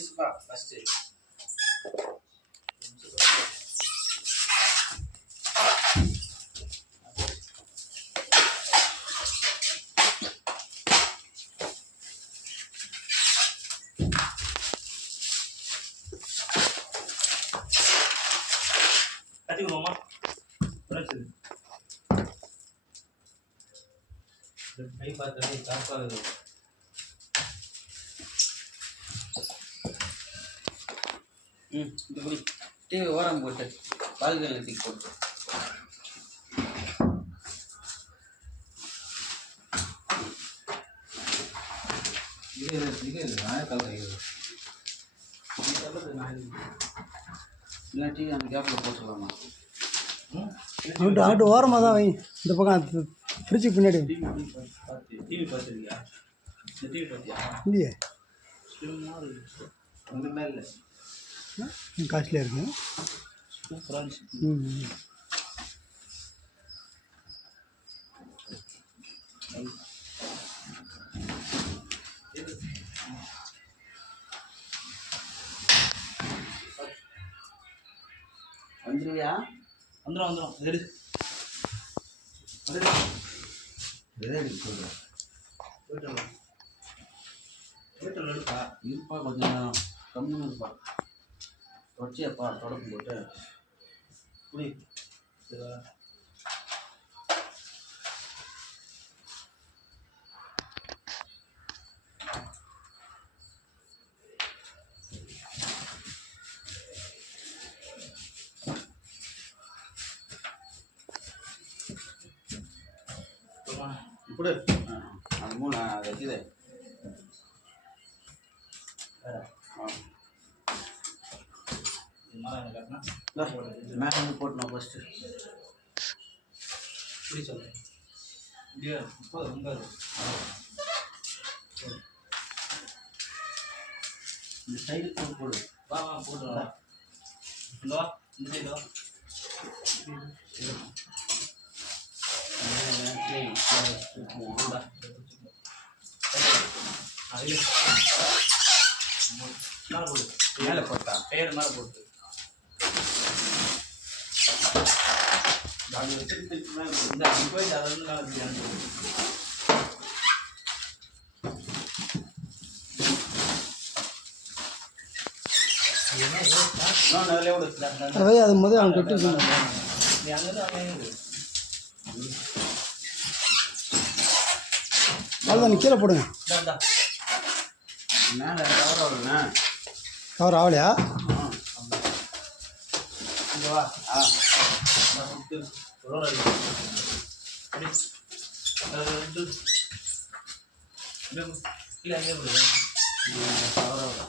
வீசுப்பா first. கட்டி விடுவோமா? கை பார்த்து சாப்பாடு இப்படி டிவி ஓரம் போட்டு பால்களில் தூக்கி போட்டு இல்லை டிவி அந்த கேப்பில் போட்டுடலாமா? அங்கிட்டு ஓரமாக தான் வை. இந்த பக்கம் ஃப்ரிட்ஜுக்கு பின்னாடி டிவி பார்த்துருக்கியா? இந்த டிவி பார்த்தியா? இல்லையே, ஒன்றுமே இல்லை, காஸ்ட்லியாக இருக்கு. சூப்பராக இருந்துச்சு. வந்துருவியா? வந்துடும் ரெடி சொல்கிறேன். போயிட்டு எடுப்பா இருப்பா, கொஞ்சம் நேரம் கம்மியாக இருப்பா. தொடச்சியாப்பா தொடக்கம் போட்டு புடி சரிவா? இப்படி அந்த மூணு வைக்குது மேலே போட்டணும் ஃபஸ்ட்டு. இப்படி சொல்லுங்கள் இப்படியா? இப்போ ரொம்ப இந்த சைடு போடு. வா போட்டு இந்த வா, இந்த சைடு வா. மேலே போட்டா பேர் மேலே போட்டு அது வச்சுட்டு மேலே போட்டு இந்த அங்கே போயிட்டு அதை வந்து மேலே பிரியாணி அது முதல் அவங்க கட்டி சொன்னாங்க. நீ அங்கே அவ்வளோதான், நீ கீழே போடுங்க. மேலே கவர் ஆகலண்ணா. கவர் ஆகலையா? இங்கே வா. இல்லை அங்கே போடுங்க. கவர் ஆகல.